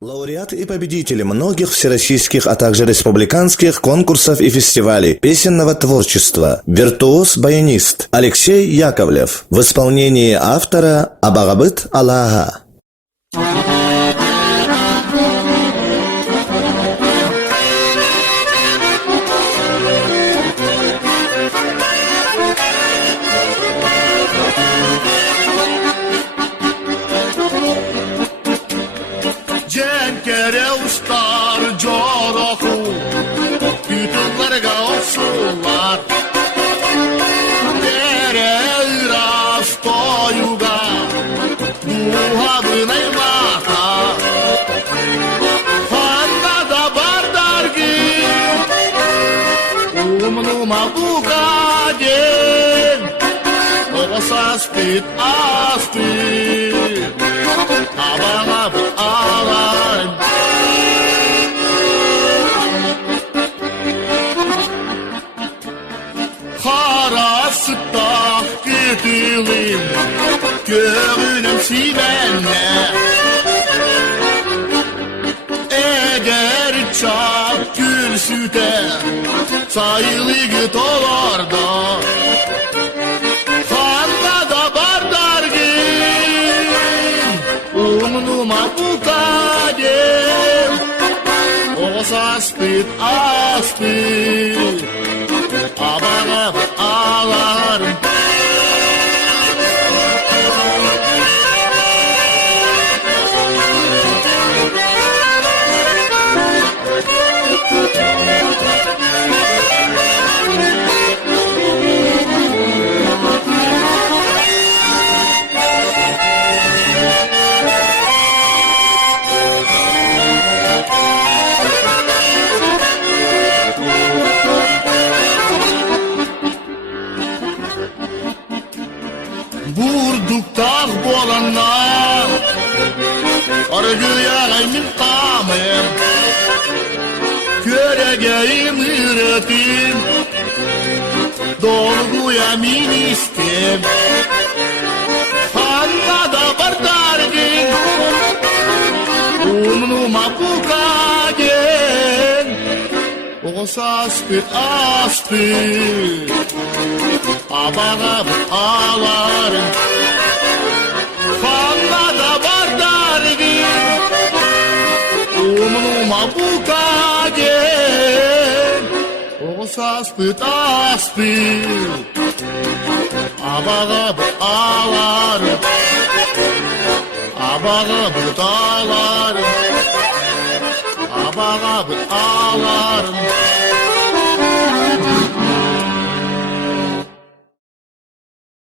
Лауреат и победители многих всероссийских, а также республиканских конкурсов и фестивалей песенного творчества, виртуоз-баянист Алексей Яковлев в исполнении автора Абагабыт Аллаха. Cenkere ustar corahu Kütüklerge olsunlar Dere iras toyuga Duhadın eymata Handa da bardargi Umnuma bukagen Oğasa spit aspit Abana bu ağlar Harasıkta gidilim Görünüm sibenle Eğer çap gül süte Sayılı git olarda Umnuma bukagen Oğasa spit aspit Abana ağlarım Vurduk dağ bolanlar Argıya gaymin kamem Köregeyim üretim Dolguya ministem Hanna da bardargin Umnuma bukagen Oğsa aspit aspit Abana ağlarım Hanna da bardargin Umnuma bukagen Oğsa aspit aspit Abana ağlarım Abana ağlarım Abana ağlarım